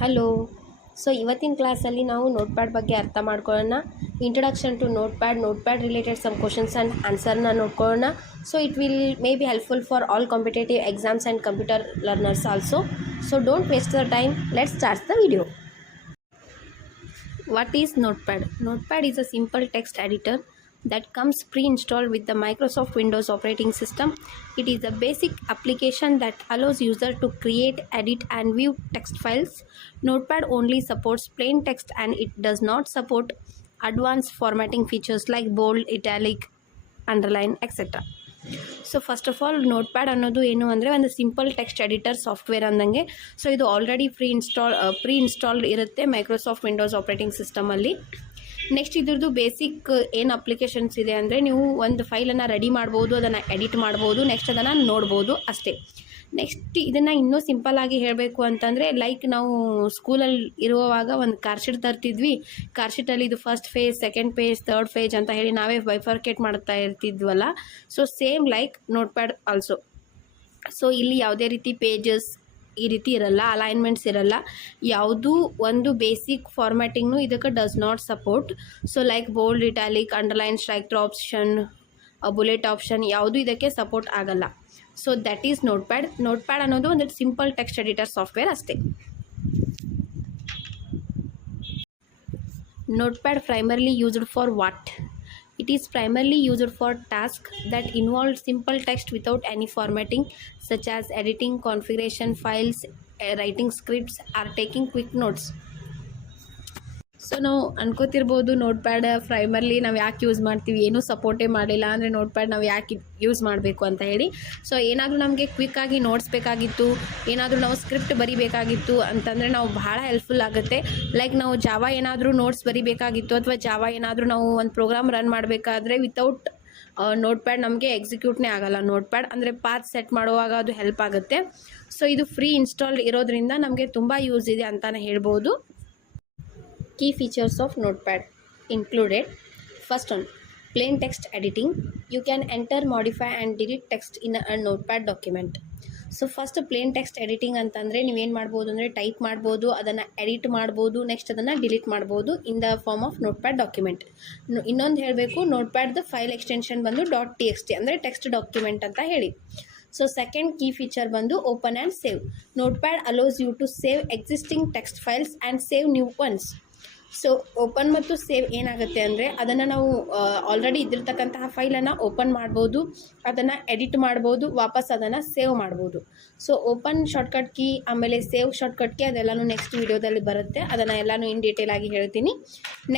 Hello. ಇವತ್ತಿನ ಕ್ಲಾಸಲ್ಲಿ ನಾವು ನೋಟ್ಪ್ಯಾಡ್ ಬಗ್ಗೆ ಅರ್ಥ ಮಾಡ್ಕೊಳ್ಳೋಣ. Introduction to notepad related some questions and ಆನ್ಸರ್ನ ನೋಡ್ಕೊಳ್ಳೋಣ. It will may be helpful for all competitive exams and computer learners also. Don't waste the time. Let's start the video. What is Notepad? Notepad is a simple text editor that comes pre-installed with the Microsoft Windows operating system. It is a basic application that allows user to create, edit and view text files. Notepad only supports plain text and it does not support advanced formatting features like bold, italic, underline, etc. First of all notepad ಅನ್ನೋದು ಏನು ಅಂದರೆ ಒಂದು simple text editor software ಅಂದಂಗೆ. ಇದು already pre installed ಇರುತ್ತೆ Microsoft Windows operating ಸಿಸ್ಟಮಲ್ಲಿ. Next ಇದ್ರದ್ದು basic ಏನು applications ಇದೆ ಅಂದರೆ ನೀವು ಒಂದು ಫೈಲನ್ನು ರೆಡಿ ಮಾಡ್ಬೋದು, ಅದನ್ನು ಎಡಿಟ್ ಮಾಡ್ಬೋದು, ನೆಕ್ಸ್ಟ್ ಅದನ್ನು ನೋಡ್ಬೋದು ಅಷ್ಟೇ. ನೆಕ್ಸ್ಟ್ ಇದನ್ನು ಇನ್ನೂ ಸಿಂಪಲ್ಲಾಗಿ ಹೇಳಬೇಕು ಅಂತಂದರೆ ಲೈಕ್ ನಾವು ಸ್ಕೂಲಲ್ಲಿ ಇರುವಾಗ ಒಂದು ಕಾರ್ಶೀಟ್ ತರ್ತಿದ್ವಿ. ಕಾರ್ಶೀಟಲ್ಲಿ ಇದು first phase, second page, third page ಅಂತ ಹೇಳಿ ನಾವೇ ಬೈಫರ್ಕೇಟ್ ಮಾಡ್ತಾ ಇರ್ತಿದ್ವಲ್ಲ. Same like notepad also. ಇಲ್ಲಿ ಯಾವುದೇ ರೀತಿ ಪೇಜಸ್ ಈ ರೀತಿ ಇರಲ್ಲ, ಅಲೈನ್ಮೆಂಟ್ಸ್ ಇರಲ್ಲ, ಯಾವುದೂ ಒಂದು ಬೇಸಿಕ್ ಫಾರ್ಮ್ಯಾಟಿಂಗ್ನು ಇದಕ್ಕೆ does not support. Like bold, italic, underline, strike through option, bullet option ಯಾವುದು ಇದಕ್ಕೆ ಸಪೋರ್ಟ್ ಆಗಲ್ಲ. That is notepad. ನೋಟ್ಪ್ಯಾಡ್ ಅನ್ನೋದು ಒಂದು ಸಿಂಪಲ್ ಟೆಕ್ಸ್ಟ್ ಎಡಿಟರ್ ಸಾಫ್ಟ್ವೇರ್ ಅಷ್ಟೇ. Notepad primarily used for what? It is primarily used for tasks that involve simple text without any formatting, such as editing, configuration files, writing scripts, or taking quick notes. ನಾವು ಅನ್ಕೋತಿರ್ಬೋದು notepad primarily ನಾವು ಯಾಕೆ use ಮಾಡ್ತೀವಿ, ಏನೂ ಸಪೋರ್ಟೇ ಮಾಡಿಲ್ಲ ಅಂದರೆ notepad ನಾವು ಯಾಕೆ use ಮಾಡಬೇಕು ಅಂತ ಹೇಳಿ. ಏನಾದರೂ ನಮಗೆ ಕ್ವಿಕ್ಕಾಗಿ ನೋಟ್ಸ್ ಬೇಕಾಗಿತ್ತು, ಏನಾದರೂ ನಾವು ಸ್ಕ್ರಿಪ್ಟ್ ಬರಿಬೇಕಾಗಿತ್ತು ಅಂತಂದರೆ ನಾವು ಭಾಳ ಹೆಲ್ಪ್ಫುಲ್ ಆಗುತ್ತೆ. ಲೈಕ್ ನಾವು ಜಾವಾ ಏನಾದರೂ ನೋಟ್ಸ್ ಬರಿಬೇಕಾಗಿತ್ತು ಅಥವಾ ಜಾವಾ ಏನಾದರೂ ನಾವು ಒಂದು ಪ್ರೋಗ್ರಾಮ್ ರನ್ ಮಾಡಬೇಕಾದ್ರೆ ವಿತೌಟ್ ನೋಟ್ಪ್ಯಾಡ್ ನಮಗೆ ಎಕ್ಸಿಕ್ಯೂಟ್ನೇ ಆಗಲ್ಲ. ನೋಟ್ಪ್ಯಾಡ್ ಅಂದರೆ ಪಾತ್ ಸೆಟ್ ಮಾಡುವಾಗ ಅದು ಹೆಲ್ಪ್ ಆಗುತ್ತೆ. ಇದು ಫ್ರೀ ಇನ್ಸ್ಟಾಲ್ಡ್ ಇರೋದ್ರಿಂದ ನಮಗೆ ತುಂಬ ಯೂಸ್ ಇದೆ ಅಂತಲೇ ಹೇಳ್ಬೋದು. Key features of Notepad included: first one, plain text editing. You can enter, modify and delete text in a Notepad document. First plain text editing ಅಂತಂದರೆ ನೀವೇನು ಮಾಡ್ಬೋದು ಅಂದರೆ ಟೈಪ್ ಮಾಡ್ಬೋದು, ಅದನ್ನು ಎಡಿಟ್ ಮಾಡ್ಬೋದು, ನೆಕ್ಸ್ಟ್ ಅದನ್ನು ಡಿಲೀಟ್ ಮಾಡ್ಬೋದು in the form of Notepad document. ಇನ್ನೊಂದು ಹೇಳಬೇಕು, ನೋಟ್ಪ್ಯಾಡ್ದು ಫೈಲ್ ಎಕ್ಸ್ಟೆನ್ಷನ್ ಬಂದು .txt ಅಂದರೆ ಟೆಕ್ಸ್ಟ್ ಡಾಕ್ಯುಮೆಂಟ್ ಅಂತ ಹೇಳಿ. ಸೆಕೆಂಡ್ ಕೀ ಫೀಚರ್ ಬಂದು open and save. Notepad allows you to save existing text files and save new ones. Open ಮತ್ತು ಸೇವ್ ಏನಾಗುತ್ತೆ ಅಂದರೆ ಅದನ್ನು ನಾವು ಆಲ್ರೆಡಿ ಇದ್ದಿರ್ತಕ್ಕಂತಹ ಫೈಲನ್ನು ಓಪನ್ ಮಾಡ್ಬೋದು, ಅದನ್ನು ಎಡಿಟ್ ಮಾಡ್ಬೋದು, ವಾಪಸ್ ಅದನ್ನು ಸೇವ್ ಮಾಡ್ಬೋದು. ಓಪನ್ ಶಾರ್ಟ್ಕಟ್ ಕೀ ಆಮೇಲೆ ಸೇವ್ ಶಾರ್ಟ್ಕಟ್ ಕೀ ಅದೆಲ್ಲನೂ ನೆಕ್ಸ್ಟ್ ವಿಡಿಯೋದಲ್ಲಿ ಬರುತ್ತೆ, ಅದನ್ನು ಎಲ್ಲನೂ ಇನ್ ಡೀಟೇಲ್ ಆಗಿ ಹೇಳ್ತೀನಿ.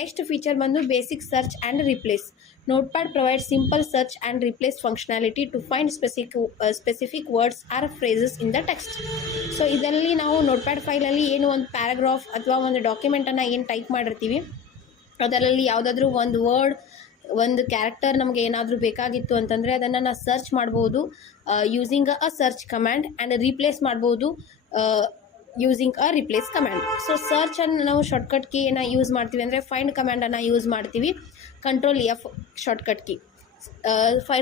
ನೆಕ್ಸ್ಟ್ ಫೀಚರ್ ಬಂದು basic search and replace. Notepad provide simple search and replace functionality to find specific words or phrases in the text. ಇದರಲ್ಲಿ ನಾವು ನೋಟ್ಪ್ಯಾಡ್ ಫೈಲಲ್ಲಿ ಏನು ಒಂದು ಪ್ಯಾರಾಗ್ರಾಫ್ ಅಥವಾ ಒಂದು ಡಾಕ್ಯುಮೆಂಟನ್ನು ಏನು ಟೈಪ್ ಮಾಡಿರ್ತೀವಿ ಅದರಲ್ಲಿ ಯಾವುದಾದ್ರೂ ಒಂದು ವರ್ಡ್, ಒಂದು ಕ್ಯಾರೆಕ್ಟರ್ ನಮಗೆ ಏನಾದರೂ ಬೇಕಾಗಿತ್ತು ಅಂತಂದರೆ ಅದನ್ನು ನಾವು ಸರ್ಚ್ ಮಾಡ್ಬೋದು using a search command and replace ಮಾಡ್ಬೋದು ಯೂಸಿಂಗ್ ಅ ರಿಪ್ಲೇಸ್ ಕಮ್ಯಾಂಡ್. ಸರ್ಚನ್ನು ನಾವು ಶಾರ್ಟ್ಕಟ್ ಕೀಯನ್ನು ಯೂಸ್ ಮಾಡ್ತೀವಿ ಅಂದರೆ ಫೈಂಡ್ ಕಮ್ಯಾಂಡನ್ನು ಯೂಸ್ ಮಾಡ್ತೀವಿ, ಕಂಟ್ರೋಲ್ F ಶಾರ್ಟ್ಕಟ್ ಕೀ.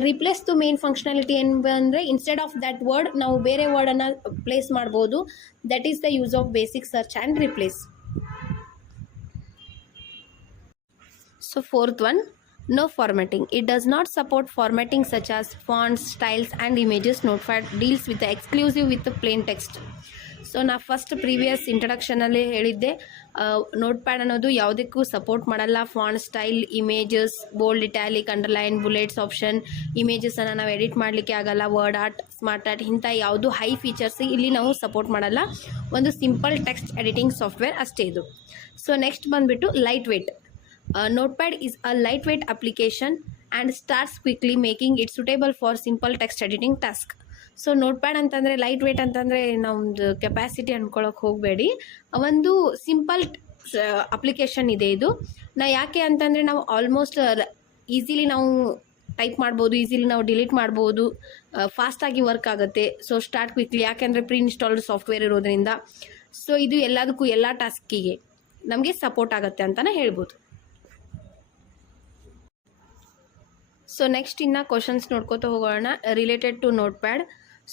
ರಿಪ್ಲೇಸ್ದು ಮೇನ್ ಫಂಕ್ಷನಾಲಿಟಿ ಏನು ಅಂದರೆ ಇನ್ಸ್ಟೆಡ್ ಆಫ್ ದ್ಯಾಟ್ ವರ್ಡ್ ನಾವು ಬೇರೆ ವರ್ಡನ್ನು ಪ್ಲೇಸ್ ಮಾಡ್ಬೋದು. That is the use of basic search and replace. Fourth one, no formatting. It does not support formatting such as fonts, styles and images. Notepad deals with the exclusive with the plain text. ನಾ first previous ಇಂಟ್ರಡಕ್ಷನಲ್ಲಿ ಹೇಳಿದ್ದೆ notepad ಅನ್ನೋದು ಯಾವುದಕ್ಕೂ support ಮಾಡಲ್ಲ. Font, style, images, bold, italic, underline, bullets option, ಇಮೇಜಸನ್ನು ನಾವು edit ಮಾಡಲಿಕ್ಕೆ ಆಗಲ್ಲ, ವರ್ಡ್ ಆರ್ಟ್, ಸ್ಮಾರ್ಟ್ ಆರ್ಟ್ ಇಂಥ ಯಾವುದು ಹೈ ಫೀಚರ್ಸ್ ಇಲ್ಲಿ ನಾವು ಸಪೋರ್ಟ್ ಮಾಡಲ್ಲ. ಒಂದು ಸಿಂಪಲ್ ಟೆಕ್ಸ್ಟ್ ಎಡಿಟಿಂಗ್ ಸಾಫ್ಟ್ವೇರ್ ಅಷ್ಟೇ ಇದು. ನೆಕ್ಸ್ಟ್ ಬಂದುಬಿಟ್ಟು light weight. Notepad is a lightweight application and starts quickly, making it suitable for simple text editing task. Notepad ಅಂತಂದರೆ ಲೈಟ್ ವೇಟ್ ಅಂತಂದರೆ ನಮ್ಮದು ಕೆಪಾಸಿಟಿ ಅಂದ್ಕೊಳ್ಳೋಕೆ ಹೋಗಬೇಡಿ, ಒಂದು ಸಿಂಪಲ್ ಅಪ್ಲಿಕೇಶನ್ ಇದೆ ಇದು. ಯಾಕೆ ಅಂತಂದರೆ ನಾವು ಆಲ್ಮೋಸ್ಟ್ ಈಸಿಲಿ ನಾವು ಟೈಪ್ ಮಾಡ್ಬೋದು, ಈಸಿಲಿ ನಾವು ಡಿಲೀಟ್ ಮಾಡ್ಬೋದು, ಫಾಸ್ಟಾಗಿ ವರ್ಕ್ ಆಗುತ್ತೆ. ಸ್ಟಾರ್ಟ್ ಕ್ವಿಕ್ಲಿ, ಯಾಕೆಂದರೆ ಪ್ರೀ ಇನ್ಸ್ಟಾಲ್ಡ್ ಸಾಫ್ಟ್ವೇರ್ ಇರೋದ್ರಿಂದ. ಇದು ಎಲ್ಲದಕ್ಕೂ ಎಲ್ಲ ಟಾಸ್ಕಿಗೆ ನಮಗೆ ಸಪೋರ್ಟ್ ಆಗುತ್ತೆ ಅಂತಲೇ ಹೇಳ್ಬೋದು. ನೆಕ್ಸ್ಟ್ ಇನ್ನು ಕ್ವಶನ್ಸ್ ನೋಡ್ಕೋತಾ ಹೋಗೋಣ related to notepad.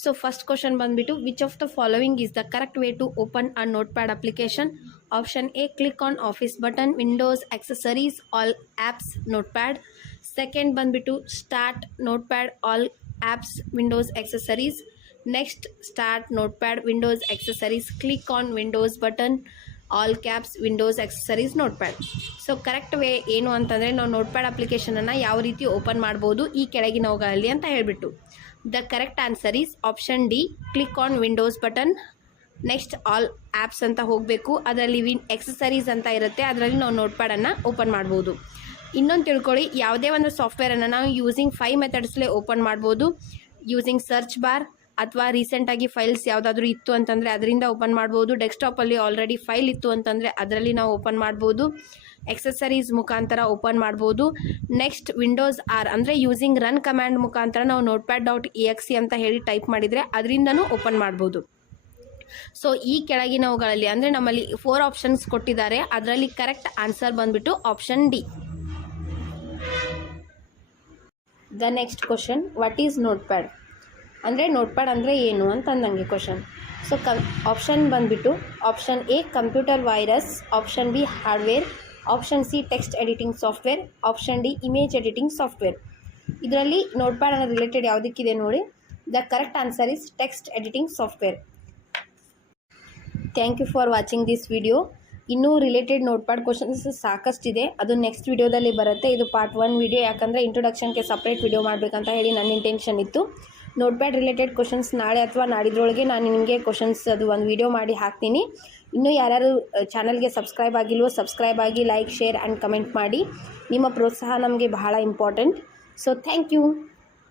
So first question ಬಂದುಬಿಟ್ಟು which of the following is the correct way to open a notepad application. Option A click on office button, Windows accessories all apps notepad. Second ಬಂದುಬಿಟ್ಟು start notepad all apps Windows accessories. Next start notepad Windows accessories, click on Windows button all caps Windows accessories notepad. So correct way ಏನು ಅಂತಂದರೆ ನಾವು note pad ಅಪ್ಲಿಕೇಶನನ್ನು ಯಾವ ರೀತಿ open ಮಾಡ್ಬೋದು ಈ ಕೆಳಗಿನವುಗಳಲ್ಲಿ ಅಂತ ಹೇಳಿಬಿಟ್ಟು. The correct answer is option D, click on Windows button, next all apps ಅಂತ ಹೋಗಬೇಕು. ಅದರಲ್ಲಿ ಎಕ್ಸೆಸರೀಸ್ ಅಂತ ಇರುತ್ತೆ, ಅದರಲ್ಲಿ ನಾವು ನೋಟ್ ಪ್ಯಾಡನ್ನು ಓಪನ್ ಮಾಡ್ಬೋದು. ಇನ್ನೊಂದು ತಿಳ್ಕೊಳ್ಳಿ, ಯಾವುದೇ ಒಂದು ಸಾಫ್ಟ್ವೇರನ್ನು ನಾವು ಯೂಸಿಂಗ್ 5 ಮೆಥಡ್ಸ್ಲೇ ಓಪನ್ ಮಾಡ್ಬೋದು. ಯೂಸಿಂಗ್ ಸರ್ಚ್ ಬಾರ್ ಅಥವಾ ರೀಸೆಂಟಾಗಿ ಫೈಲ್ಸ್ ಯಾವುದಾದ್ರೂ ಇತ್ತು ಅಂತಂದರೆ ಅದರಿಂದ ಓಪನ್ ಮಾಡ್ಬೋದು. ಡೆಸ್ಕ್ಟಾಪಲ್ಲಿ ಆಲ್ರೆಡಿ ಫೈಲ್ ಇತ್ತು ಅಂತಂದರೆ ಅದರಲ್ಲಿ ನಾವು ಓಪನ್ ಮಾಡ್ಬೋದು. ಎಕ್ಸೆಸರೀಸ್ ಮುಖಾಂತರ ಓಪನ್ ಮಾಡ್ಬೋದು. ನೆಕ್ಸ್ಟ್ ವಿಂಡೋಸ್ ಆರ್ ಅಂದರೆ ಯೂಸಿಂಗ್ ರನ್ ಕಮ್ಯಾಂಡ್ ಮುಖಾಂತರ ನಾವು notepad.exe ಅಂತ ಹೇಳಿ ಟೈಪ್ ಮಾಡಿದರೆ ಅದರಿಂದನೂ ಓಪನ್ ಮಾಡ್ಬೋದು. ಸೊ ಈ ಕೆಳಗಿನವುಗಳಲ್ಲಿ ಅಂದರೆ ನಮ್ಮಲ್ಲಿ 4 ಆಪ್ಷನ್ಸ್ ಕೊಟ್ಟಿದ್ದಾರೆ, ಅದರಲ್ಲಿ ಕರೆಕ್ಟ್ ಆನ್ಸರ್ ಬಂದುಬಿಟ್ಟು option D. The next question, what is notepad ಅಂದರೆ ನೋಟ್ ಪ್ಯಾಡ್ ಅಂದರೆ ಏನು ಅಂತ ಅಂದಂಗೆ ಕ್ವಶನ್. ಸೊ ಆಪ್ಷನ್ ಬಂದುಬಿಟ್ಟು option A computer virus, option B hardware, option C text editing software, option D image editing software. ಇದರಲ್ಲಿ notepad ಅನ್ನೋ related ಯಾವುದಕ್ಕಿದೆ ನೋಡಿ. The correct answer is text editing software. Thank you for watching this video. ಇನ್ನೂ related notepad questions ಸಾಕಷ್ಟಿದೆ, ಅದು next ವಿಡಿಯೋದಲ್ಲಿ ಬರುತ್ತೆ. ಇದು ಪಾರ್ಟ್ 1 ವಿಡಿಯೋ, ಯಾಕಂದರೆ ಇಂಟ್ರೊಡಕ್ಷನ್ಗೆ ಸಪ್ರೇಟ್ ವಿಡಿಯೋ ಮಾಡಬೇಕಂತ ಹೇಳಿ ನನ್ನ ಇಂಟೆನ್ಷನ್ ಇತ್ತು. ನೋಟ್ ಪ್ಯಾಡ್ ರಿಲೇಟೆಡ್ ಕ್ವಶನ್ಸ್ ನಾಳೆ ಅಥವಾ ನಾಡಿದ್ರೊಳಗೆ ನಾನು ನಿಮಗೆ ಕ್ವಶನ್ಸ್ ಅದು ಒಂದು ವಿಡಿಯೋ ಮಾಡಿ ಹಾಕ್ತೀನಿ. ಇನ್ನೂ ಯಾರ್ಯಾರು ಚಾನಲ್ಗೆ ಸಬ್ಸ್ಕ್ರೈಬ್ ಆಗಿಲ್ವೋ ಸಬ್ಸ್ಕ್ರೈಬ್ ಆಗಿ, ಲೈಕ್, ಶೇರ್ ಆ್ಯಂಡ್ ಕಮೆಂಟ್ ಮಾಡಿ. ನಿಮ್ಮ ಪ್ರೋತ್ಸಾಹ ನಮಗೆ ಬಹಳ ಇಂಪಾರ್ಟೆಂಟ್. So thank you.